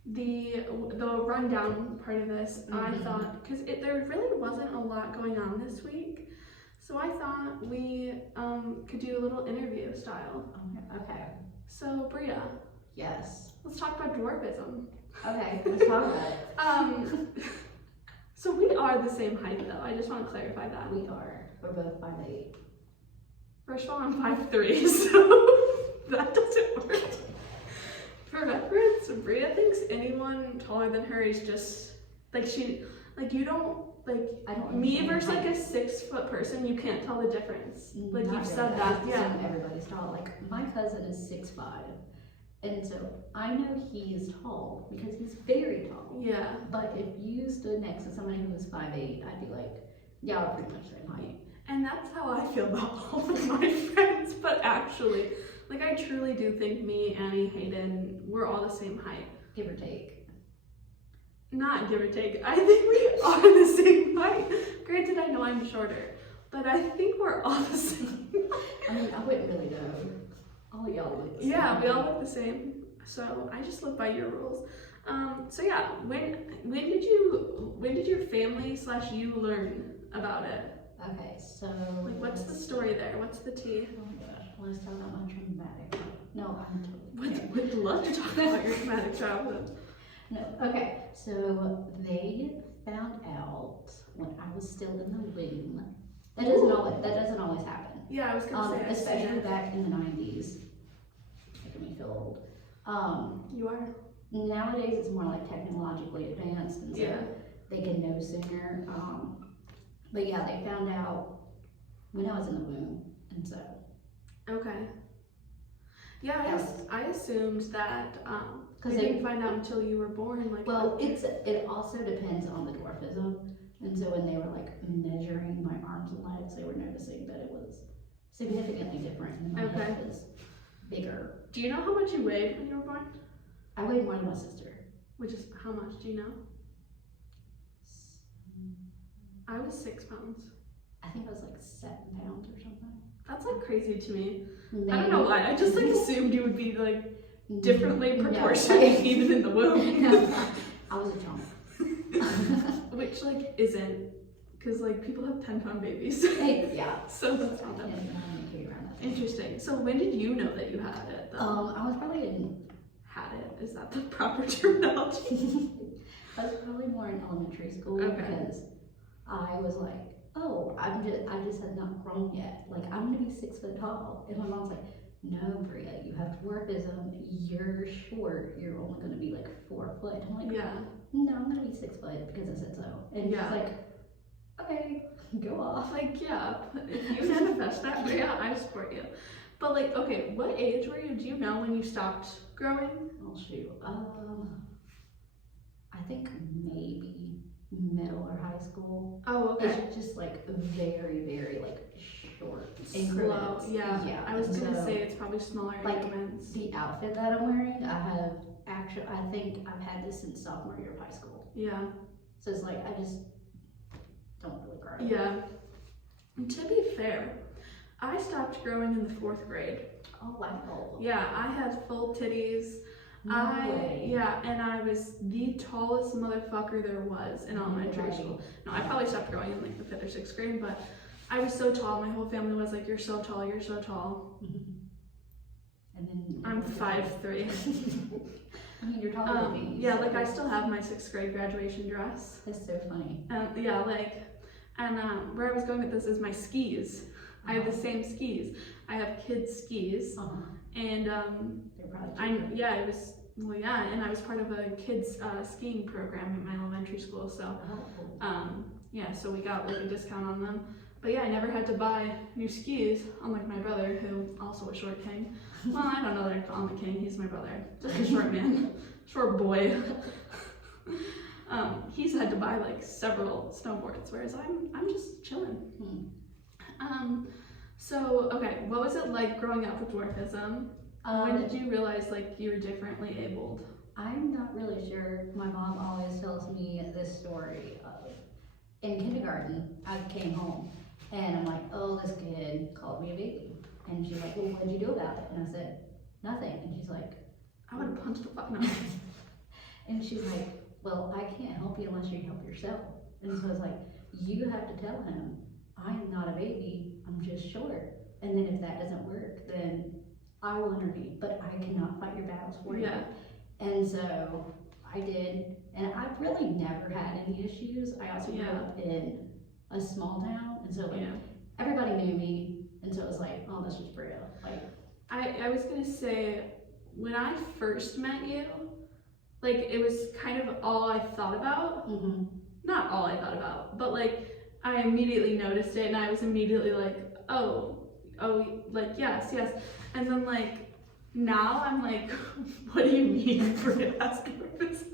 the rundown part of this, I thought, because there really wasn't a lot going on this week, so I thought we could do a little interview style. Okay. So Brea. Yes. Let's talk about dwarfism. Okay, let's talk about it. So we are the same height though, I just want to clarify that. We are. We're both 5'8". First of all, I'm 5'3", so that doesn't work. For reference, Brea thinks anyone taller than her is just, you don't, I don't me versus like a 6 foot person, you can't tell the difference. Like you've said that, yeah. Everybody's tall. Like my cousin is 6'5", and so I know he is tall because he's very tall. Yeah. But if you stood next to somebody who was 5'8", I'd be like, yeah, we're pretty much the same height. And that's how I feel about all of my friends, but actually, I truly do think me, Annie, Hayden, we're all the same height. Give or take. Not give or take. I think we are the same height. Granted, I know I'm shorter, but I think we're all the same. I mean, I wouldn't really know. All of y'all look the same. Yeah, we all look the same. So I just live by your rules. So yeah, when did your family / you learn about it? Okay, so what's the story there? What's the tea? Oh my gosh, let's talk about my traumatic. No, I'm totally. Would love to talk about your traumatic childhood. No, okay. So they found out when I was still in the womb. That doesn't always happen. Yeah, I was gonna say. Especially back in the 90s. Making me feel old. You are. Nowadays it's more like technologically advanced, and so they can know sooner. But yeah, they found out when I was in the womb, and so. Okay. Yeah, I assumed that because they didn't find out until you were born. Well, it also depends on the dwarfism, and so when they were measuring my arms and legs, they were noticing that it was significantly different, and my head was bigger. Do you know how much you weighed when you were born? I weighed more than my sister. Which is how much? Do you know? I was 6 pounds. I think I was 7 pounds or something. That's crazy to me. Maybe. I don't know why. I just assumed you would be differently proportioned even in the womb. I was a chunk. Which isn't because like people have 10-pound babies. Yeah. So that's not that bad. Interesting. So when did you know that you had it though? I was probably in. Had it? Is that the proper terminology? I was probably more in elementary school because I was like, oh, I just have not grown yet. Like, I'm gonna be 6 foot tall. And my mom's like, no, Brea, you have dwarfism. You're short. You're only gonna be like 4 foot. I'm like, Yeah. no, I'm gonna be 6 foot because I said so. And she's like, okay, go off. Like, yeah, if you manifest that, Brea, I support you. But like, okay, what age were you? Do you know when you stopped growing? Oh shoot. I think maybe middle or high school. Oh, okay. It's just like very, very like short Slow. increments. Yeah. I was gonna say it's probably smaller like increments. the outfit that I'm wearing, I think I've had this since sophomore year of high school. Yeah. So it's like I just don't really grow. Yeah. And to be fair, I stopped growing in the 4th grade. Oh wow. Yeah, I had full titties. No way. Yeah, and I was the tallest motherfucker there was in elementary school. No, I probably stopped growing in like the 5th or 6th grade, but I was so tall. My whole family was like, "You're so tall, you're so tall." And then I'm 5'3". I mean, you're taller than me. Yeah, so like I still have my 6th grade graduation dress. That's so funny. Yeah, like, and where I was going with this is my skis. I have the same skis. I have kids' skis, and they're probably and I was part of a kids skiing program at my elementary school. So, so we got like a discount on them. But yeah, I never had to buy new skis, unlike my brother, who also a short king. Well, I don't know that I'd call him a king. He's my brother, just a short man, short boy. He's had to buy like several snowboards, whereas I'm just chilling. So, okay, what was it like growing up with dwarfism? When did you realize like you were differently abled? I'm not really sure. My mom always tells me this story of in kindergarten, I came home and I'm like, oh, this kid called me a baby. And she's like, well, what'd you do about it? And I said, nothing. And she's like, I would have punched the fuck no. And she's like, well, I can't help you unless you help yourself. And so I was like, you have to tell him, I'm not a baby, I'm just short. And then if that doesn't work, then I will intervene, but I cannot fight your battles for you. And so I did, and I've really never had any issues. I also grew up in a small town, and so like everybody knew me, and so it was like, oh, that's just Brea. Like, I was gonna say, when I first met you, like it was kind of all I thought about. Not all I thought about, but like I immediately noticed it, and I was immediately like, oh, like yes. And then like now I'm like, what do you mean Brea has dwarfism?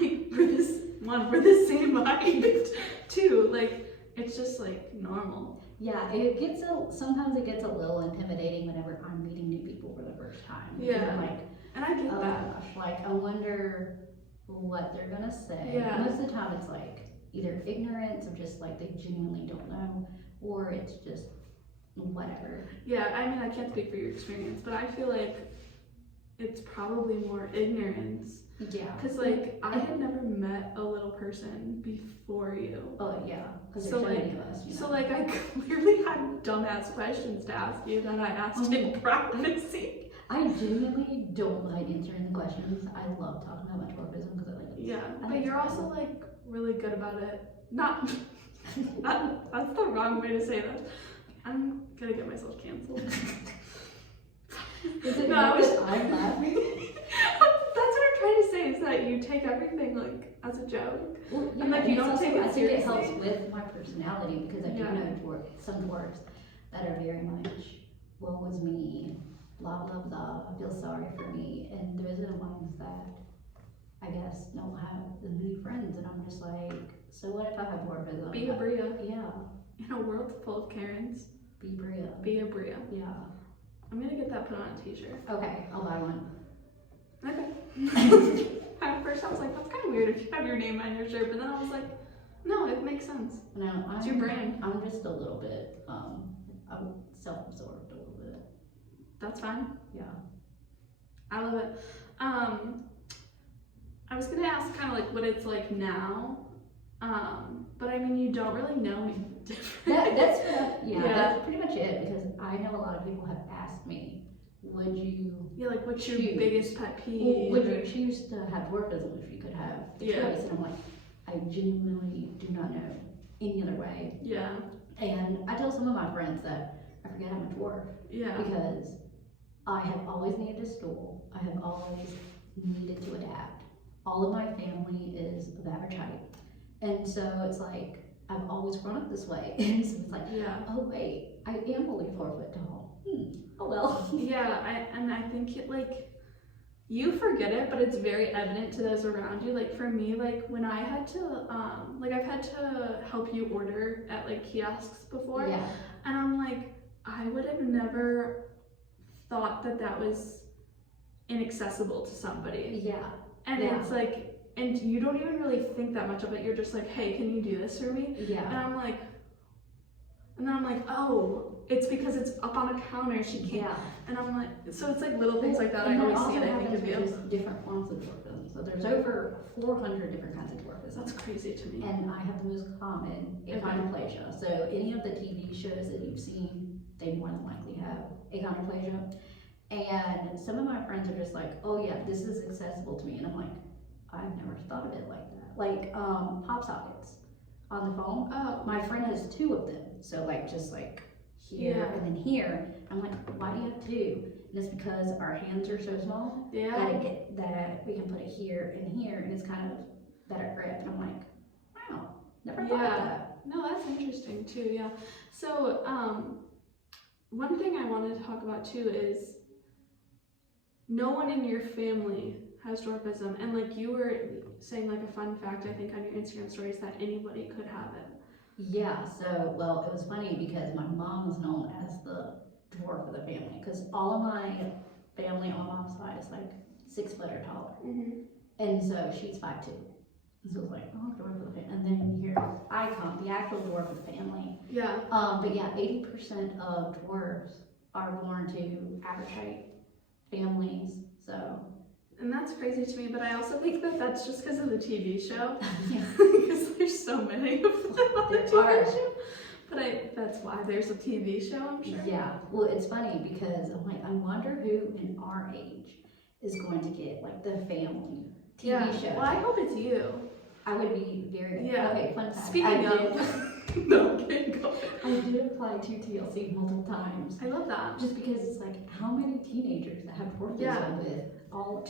Like we're the same height too. Like it's just like normal. Yeah, sometimes it gets a little intimidating whenever I'm meeting new people for the first time. Yeah. I'm like, and I get oh that. Gosh, like I wonder what they're gonna say. Yeah. Most of the time it's like either ignorance of just like they genuinely don't know, or it's just whatever. Yeah, I mean I can't speak for your experience, but I feel like it's probably more ignorance. Yeah. Cause like I had never met a little person before you. Oh yeah. Because So there's so like, many of us, you know? so like I clearly had dumbass questions to ask you that I asked in privacy. I genuinely don't mind answering the questions. I love talking about my dwarfism because I like it. Yeah, but you're also like really good about it. Not that's the wrong way to say that. I'm gonna get myself canceled. Is it No, not that I'm laughing? That's what I'm trying to say is that you take everything like as a joke. Well, yeah, And like you it's don't also, take it I think seriously. it helps with my personality because I do know some dwarfs that are very much, woe was me, blah blah blah, I feel sorry for me, and those are the ones that I guess don't have as many friends, and I'm just like, so what if I have dwarfism? Be a Brea. Yeah. In a world full of Karens. Be Brea. Be a Brea. Yeah. I'm gonna get that put on a t-shirt. Okay, I'll buy one. Okay. At first I was like, that's kind of weird if you have your name on your shirt, but then I was like, no, it makes sense. No, It's your brand. I'm just a little bit, I'm self-absorbed a little bit. That's fine. Yeah. I love it. I was gonna ask kind of like what it's like now, But I mean, you don't really know any different. That's pretty much it, because I know a lot of people have asked me, would you Like what's your choose? biggest pet peeve? Would you choose to have dwarfism if you could have the choice? And I'm like, I genuinely do not know any other way. Yeah. And I tell some of my friends that I forget I'm a dwarf. Yeah. Because I have always needed a stool. I have always needed to adapt. All of my family is of average height. And so it's like, I've always grown up this way. And so it's like, oh wait, I am only 4 foot tall. Oh well. Yeah, I think it, like, you forget it, but it's very evident to those around you. Like for me, like when I had to, I've had to help you order at like kiosks before. Yeah. And I'm like, I would have never thought that was inaccessible to somebody. Yeah. And it's like, and you don't even really think that much of it. You're just like, hey, can you do this for me? Yeah. And then I'm like, oh, it's because it's up on a counter. She can't. Yeah. And I'm like, so it's like little things like that. I always see, and I think of you. There's different forms of dwarfism. So there's over 400 different kinds of dwarfism. That's crazy to me. And I have the most common, achondroplasia. So any of the TV shows that you've seen, they more than likely have achondroplasia. And some of my friends are just like, oh yeah, this is accessible to me. And I'm like, I've never thought of it like that. Like pop sockets on the phone. Oh, my friend has 2 of them. So like just like here and then here. I'm like, why do you have 2? And it's because our hands are so small that we can put it here and here, and it's kind of better grip. And I'm like, wow, never thought of that. No, that's interesting too. Yeah. So one thing I wanted to talk about too is no one in your family has dwarfism, and like you were saying, like a fun fact I think on your Instagram stories that anybody could have it. Yeah, so well, it was funny because my mom was known as the dwarf of the family, because all of my family on my mom's side is like 6 foot or taller. And so she's 5'2". And so it was like, oh, dwarf of the family. And then here, Icon, the actual dwarf of the family. Yeah. But yeah, 80% of dwarves are born to average height families, so. And that's crazy to me, but I also think that that's just because of the TV show. Because there's so many of them on the TV show. But that's why there's a TV show, I'm sure. Yeah, well, it's funny because I'm like, I wonder who in our age is going to get like the family TV show. Well, I hope it's you. I would be very okay. Fun fact. Speaking of, no, okay, go. I did apply to TLC multiple times. I love that. Just because it's like, how many teenagers that have dwarfism with all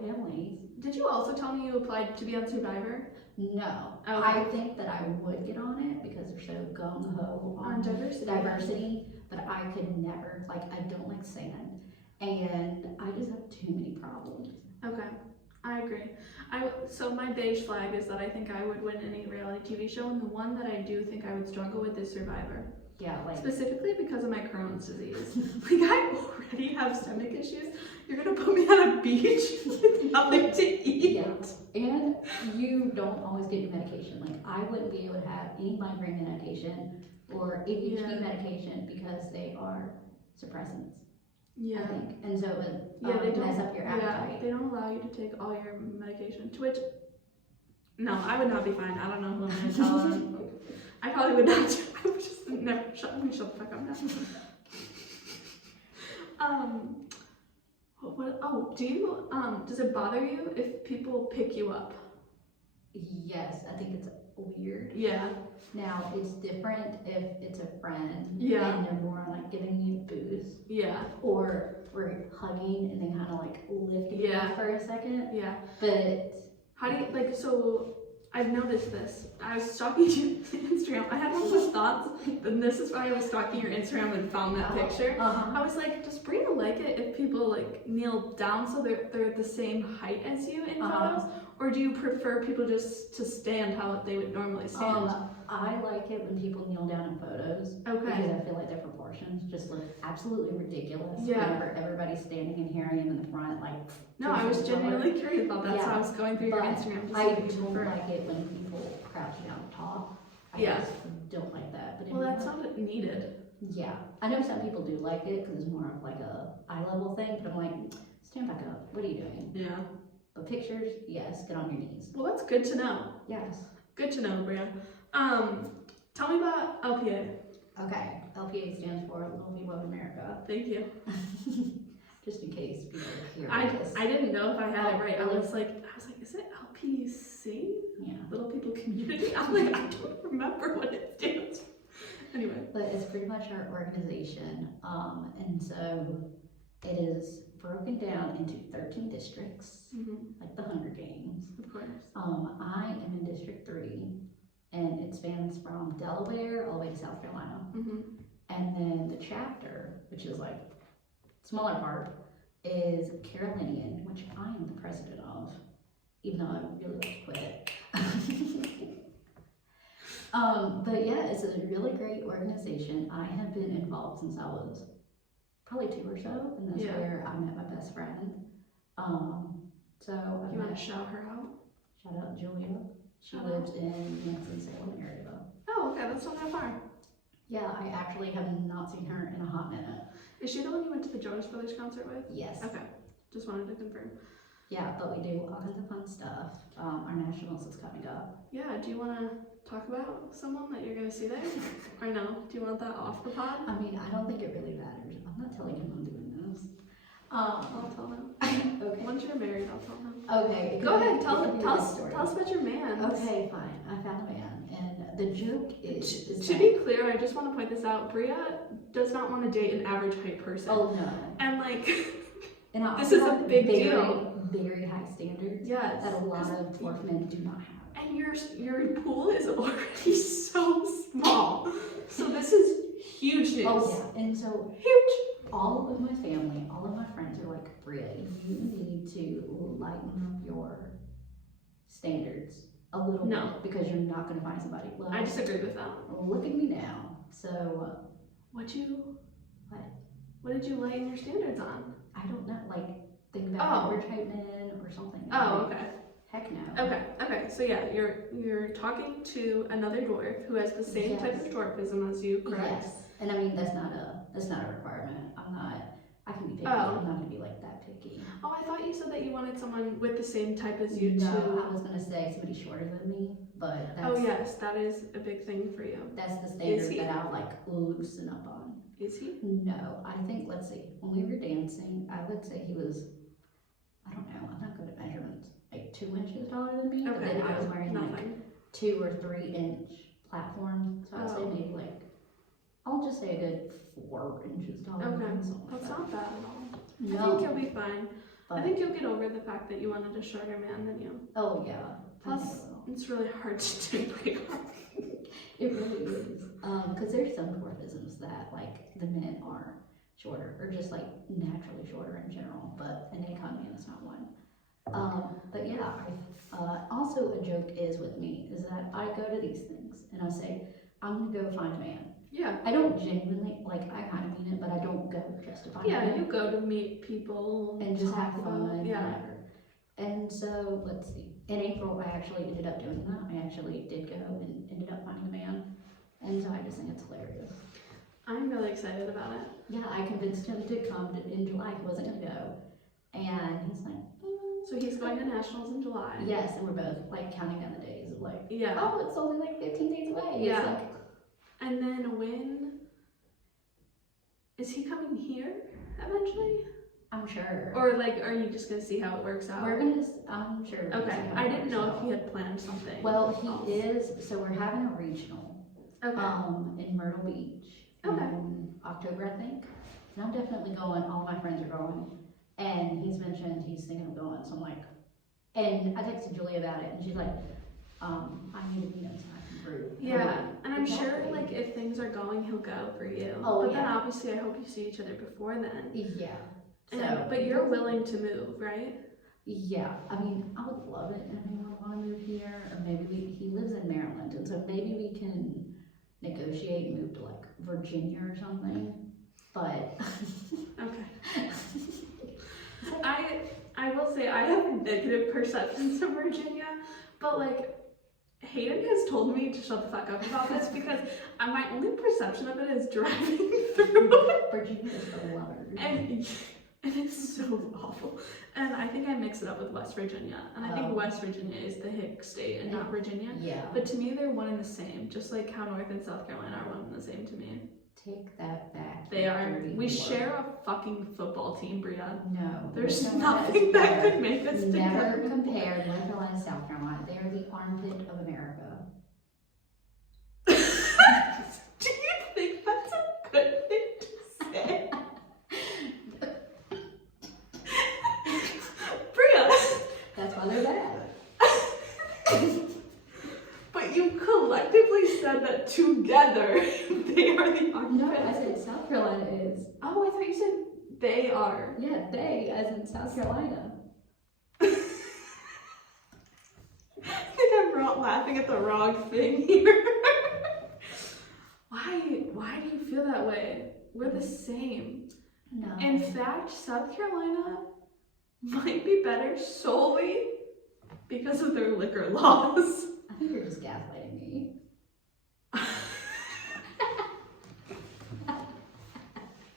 families? Did you also tell me you applied to be on Survivor? No. Okay. I think that I would get on it because they're so gung-ho on diversity, but I could never, like, I don't like sand, and I just have too many problems. Okay, I agree. So my beige flag is that I think I would win any reality TV show, and the one that I do think I would struggle with is Survivor. Yeah, like specifically because of my Crohn's disease. Like I already have stomach issues. You're gonna put me on a beach with nothing to eat. Yeah, and you don't always get your medication. Like I wouldn't be able to have any migraine medication or ADHD medication because they are suppressants. Yeah. I think, and so it mess up your appetite. Yeah, they don't allow you to take all your medication. To which, no, I would not be fine. I don't know who I'm gonna tell them. I probably would not. I would just never shut the fuck up now. Does it bother you if people pick you up? Yes, I think it's weird. Yeah. Now it's different if it's a friend. Yeah. And they're more like giving you a boost. Yeah. Or we're hugging and then kind of like lifting you up for a second. Yeah. But how do you so? I've noticed this. I was stalking your Instagram. I had one of those thoughts, and this is why I was stalking your Instagram and found that picture. I was like, does Brea like it if people like kneel down so they're the same height as you in photos? Or do you prefer people just to stand how they would normally stand? I like it when people kneel down in photos. Okay. Because I feel like their proportions just look absolutely ridiculous. Whenever everybody's standing and here I am in the front, like. No, I was genuinely curious about that, so I was going through your Instagram to see I don't like it when people crouch down and talk. I just don't like that. But well, that's not needed. Yeah. I know some people do like it because it's more of like a eye level thing, but I'm like, stand back up. What are you doing? Yeah. But pictures, yes, get on your knees. Well, that's good to know. Yes. Good to know, Brea. Tell me about LPA. Okay, LPA stands for Little People of America. Thank you. Just in case people are curious. I didn't know if I had it right. Really? I was like, is it LPC? Yeah. Little People Community? I'm like, I don't remember what it stands for. Anyway. But it's pretty much our organization. And so it is broken down into 13 districts, like the Hunger Games. Of course. I am in District 3, and it spans from Delaware all the way to South Carolina. And then the chapter, which is like smaller part, is Carolinian, which I am the president of, even though I really like to quit it. But yeah, it's a really great organization. I have been involved since I was probably 2 or so, and that's where I met my best friend. So you want to shout her out? Shout out Julia. She lives in Winston-Salem area. Oh, okay, that's not that far. Yeah, I actually have not seen her in a hot minute. Is she the one you went to the Jonas Brothers concert with? Yes. Okay, just wanted to confirm. Yeah, but we do all kinds of fun stuff. Our nationals is coming up. Yeah, do you want to talk about someone that you're going to see there? Or no? Do you want that off the pod? I mean, I don't think it really matters. I'm not telling him I'm doing this. I'll tell him. Okay. Once you're married, I'll tell him. Okay. Go ahead, tell us about your man. Okay, fine. I found a man, and the joke is to be clear, I just want to point this out. Brea does not want to date an average height person. Oh no. And like, and this is a big deal. Very high standards. Yes. That a lot of dwarf men do not have. And your pool is already so small. So this is huge news. Oh yeah, and so huge. All of my family, all of my friends are like, Brea, you need to lighten up your standards a little bit because you're not going to find somebody. Well, I disagree with that. Look at me now. So, what did you lighten your standards on? I don't know. Like, think about average height men or something. Oh, okay. Heck no. Okay. So yeah, you're talking to another dwarf who has the same type of dwarfism as you, correct? Yes. And I mean, that's not a requirement. I can be picky. I'm not going to be like that picky. Oh, I thought you said that you wanted someone with the same type as you too. No, I was going to say somebody shorter than me, but that's... Oh yes, that is a big thing for you. That's the standard that I'll like loosen up on. Is he? No, I think, let's see, when we were dancing, I would say he was, I don't know, I'm not good at measurements, like 2 inches taller than me, but then I was wearing like 2 or 3 inch platforms, so I'd say maybe like, I'll just say a good 4 inches taller. Okay, that's not bad at all. No. I think you'll be fine. I think you'll get over the fact that you wanted a shorter man than you. Oh yeah. Plus, it's really hard to do Brea. It really is. Because there's some dwarfisms that like the men are shorter, or just like naturally shorter in general, but an income man is not one. But yeah, also a joke is with me is that I go to these things and I say, I'm gonna go find a man. Yeah. I don't genuinely, like, I kind of mean it, but I don't go just to find a man. Yeah, you go to meet people. And just have fun, whatever. And so, let's see. In April, I actually ended up doing that. I actually did go and ended up finding a man. And so I just think it's hilarious. I'm really excited about it. Yeah, I convinced him to come in July. He wasn't going to go. And he's like, So he's going to Nationals in July. Yes, and we're both, like, counting down the days of, like, yeah. Oh, it's only, like, 15 days away. Yeah. It's like, and then when is he coming here eventually? I'm sure. Or like, are you just gonna see how it works out? I'm sure. Okay, I didn't know if he had planned something. Well, he is, so we're having a regional. Okay. In Myrtle Beach. In October, I think. And I'm definitely going, all my friends are going. And he's mentioned he's thinking of going, so I'm like, and I texted Julie about it, and she's like, I need to be inside the group. Yeah, and I'm sure, like, if things are going, he'll go for you. Oh, but then obviously, I hope you see each other before then. Yeah. So, but you're willing to move, right? Yeah, I mean, I would love it if anyone would want to move here, or maybe he lives in Maryland, and so maybe we can negotiate and move to like Virginia or something. But okay. I will say I have negative perceptions of Virginia, but like Hayden has told me to shut the fuck up about this because my only perception of it is driving through. Virginia is for lovers. It is so awful. And I think I mix it up with West Virginia. And I think West Virginia is the hick state and not Virginia. Yeah. But to me, they're one and the same. Just like how North and South Carolina are one and the same to me. Take that back. They are. We share a fucking football team, Brea. No. There's nothing that could make us Never together. compare North Carolina and South Carolina. They are the armpit of America. Do you think that's a good thing to say? Brea! That's why they're bad. But you collectively said that together they are the armpit. No, I said South Carolina is. Oh, I thought you said they are. Yeah, they, as in South Carolina. I think I'm laughing at the wrong thing here. Why do you feel that way? We're the same. No. In fact, South Carolina might be better solely because of their liquor laws. I think you're just gaslighting me.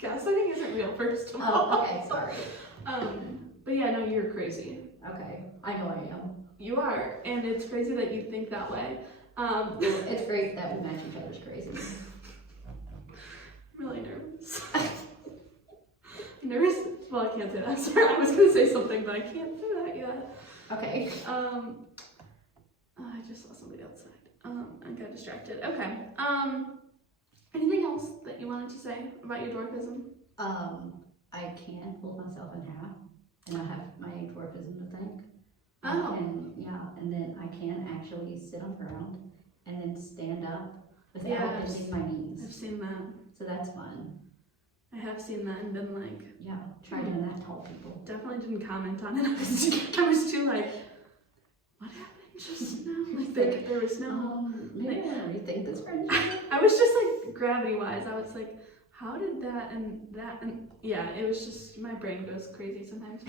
Gaslighting isn't real, first of all. Oh, okay, sorry. But yeah, no, you're crazy. Okay, I know I am. You are, and it's crazy that you think that way. It's great that we match each other's crazy. I'm really nervous. Nervous? Well, I can't say that. Sorry, I was gonna say something, but I can't say that yet. Okay. I just saw somebody outside. I got distracted. Okay. Anything else that you wanted to say about your dwarfism? I can fold myself in half, and I have my dwarfism to thank. Oh. And then I can actually sit on the ground and then stand up without Yeah, bending my knees. I've seen that. So that's fun. I have seen that and been like, Yeah, try doing that, tall people. definitely didn't comment on it. I was too like, what happened just now? Like there was no. Maybe I want to rethink this friendship. I was just like gravity wise. I was like, how did that and yeah, it was just my brain goes crazy sometimes.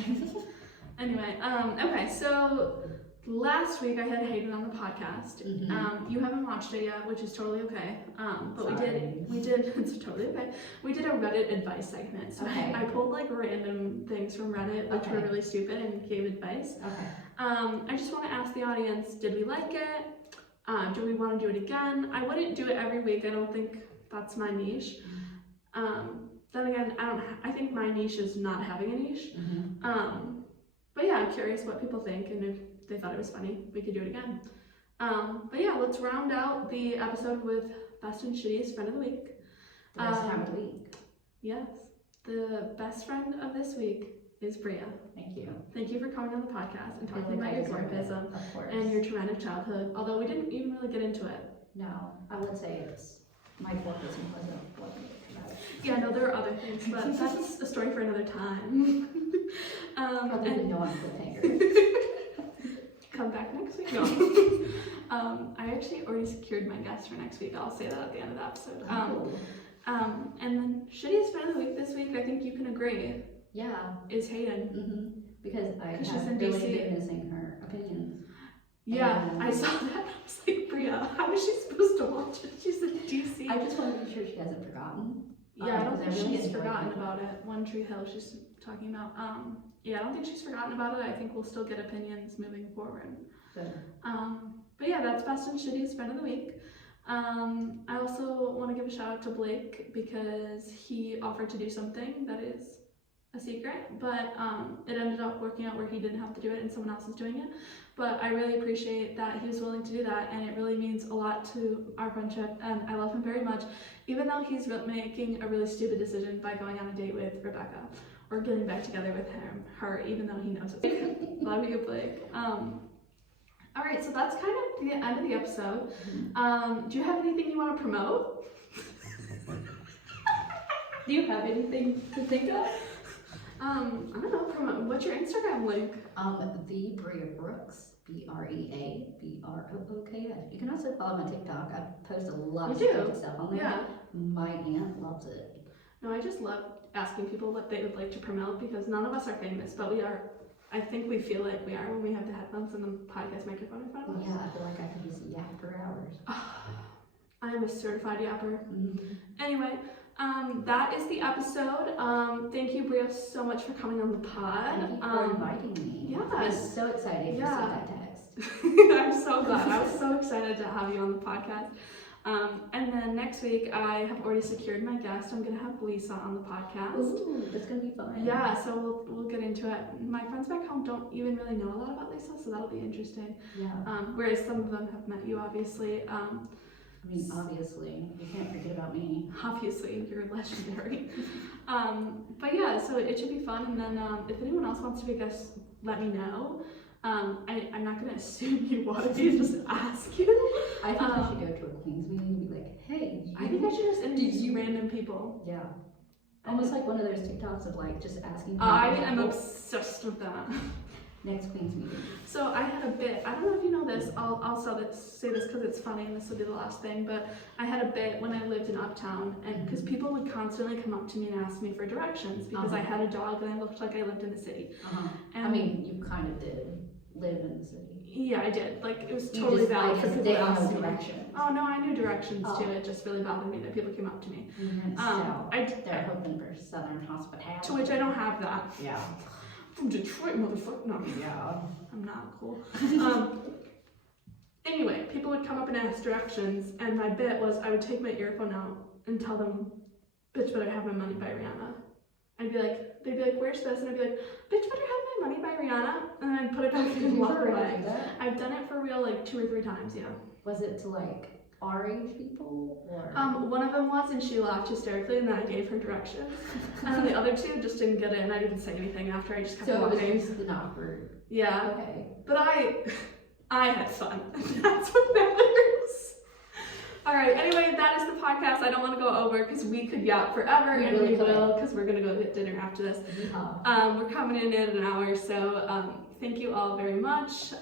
Anyway, okay, so last week I had hated on the podcast. Mm-hmm. You haven't watched it yet, which is totally okay. But Sorry. we did it's totally okay. We did a Reddit advice segment. So Okay. I pulled like random things from Reddit which were Okay. really stupid and gave advice. Okay. I just want to ask the audience, did we like it? Do we want to do it again? I wouldn't do it every week. I don't think that's my niche. Then again, I think my niche is not having a niche. Mm-hmm. But yeah, I'm curious what people think, and if they thought it was funny, we could do it again. But yeah, let's round out the episode with best and shittiest friend of the week. The best time of the week. Yes, the best friend of this week is Brea. Thank you. Thank you for coming on the podcast and I feel talking like about your I deserve it, dwarfism of course. and your traumatic childhood, although we didn't even really get into it. No, I would say it's my dwarfism wasn't traumatic. Yeah, no, there are other things, but that's a story for another time. Probably and didn't know I'm cliffhanger. come back next week. No. I actually already secured my guest for next week. I'll say that at the end of the episode. And then shittiest friend of the week this week, I think you can agree, Yeah. is Hayden. Mm-hmm. Because I She's have in really DC. been missing her opinions. Yeah, And- I saw that. I was like, Brea, how is she supposed to watch it? She's in DC. I just want to be sure she hasn't forgotten. Yeah, I don't think I really she's enjoyed forgotten it. about it. One Tree Hill she's talking about. Yeah, I don't think she's forgotten about it. I think we'll still get opinions moving forward. Good. But yeah, that's best and shittiest friend of the week. I also want to give a shout out to Blake because he offered to do something that is a secret, but it ended up working out where he didn't have to do it and someone else is doing it. But I really appreciate that he was willing to do that, and it really means a lot to our friendship, and I love him very much, even though he's making a really stupid decision by going on a date with Rebecca, or getting back together with her, even though he knows it's love you, Blake. Alright, so that's kind of the end of the episode. Do you have anything you want to promote? Do you have anything to think of? I don't know, promote. What's your Instagram link? The Brea Brooks, BreaBrooks. You can also follow my TikTok. I post a lot of You do? stupid stuff on there. Yeah. My aunt loves it. No, I just love asking people what they would like to promote because none of us are famous, but we are. I think we feel like we are when we have the headphones and the podcast microphone in front of us. Yeah, I feel like I could just yap for hours. I am a certified yapper. Mm-hmm. Anyway, that is the episode. Thank you, Brea, so much for coming on the pod. Thank you for inviting me. Yeah. I was so excited to see that text. I'm so glad. I was so excited to have you on the podcast. And then next week, I have already secured my guest. I'm going to have Lisa on the podcast. Ooh, that's going to be fun. Yeah, so we'll get into it. My friends back home don't even really know a lot about Lisa, so that'll be interesting. Yeah. Whereas some of them have met you, obviously. I mean, obviously, you can't forget about me. Obviously, you're legendary. But yeah, so it should be fun. And then if anyone else wants to be a guest, let me know. I'm not going to assume you want to be, just ask you. I think I should go to a Queens meeting and be like, hey. I think I should just interview random people. Yeah. Almost like one of those TikToks of like just asking. I am obsessed with that. Next Queens meeting. So I had a bit, I don't know if you know this, I'll say this because it's funny and this will be the last thing, but I had a bit when I lived in Uptown, and because people would constantly come up to me and ask me for directions because I had a dog and I looked like I lived in the city. And I mean, you kind of did live in the city. Yeah, I did. Like, it was totally valid for people to ask me. Directions. Oh no, I knew directions too. It just really bothered me that people came up to me. They're hoping for Southern hospitality. To which I don't have that. Yeah. From Detroit, motherfucker. No, Yeah. I'm not cool. Anyway, people would come up and ask directions, and my bit was I would take my earphone out and tell them, bitch better have my money by Rihanna. They'd be like, where's this? And I'd be like, bitch better have my money by Rihanna. And then put it back and walk away. I've done it for real like 2 or 3 times, yeah. Was it to like our age people or? One of them was, and she laughed hysterically, and then I gave her directions. And then the other 2 just didn't get it, and I didn't say anything after. I just kept walking. So it was just an awkward. Yeah. Okay. But I had fun. That's what matters. All right. Anyway, that is the podcast. I don't want to go over because we could yap forever, and we will because we're gonna go get dinner after this. We're coming in at an hour, so thank you all very much.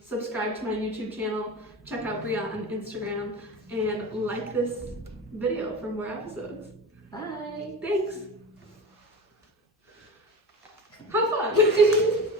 Subscribe to my YouTube channel. Check out Brea on Instagram and like this video for more episodes. Bye. Thanks. Have fun.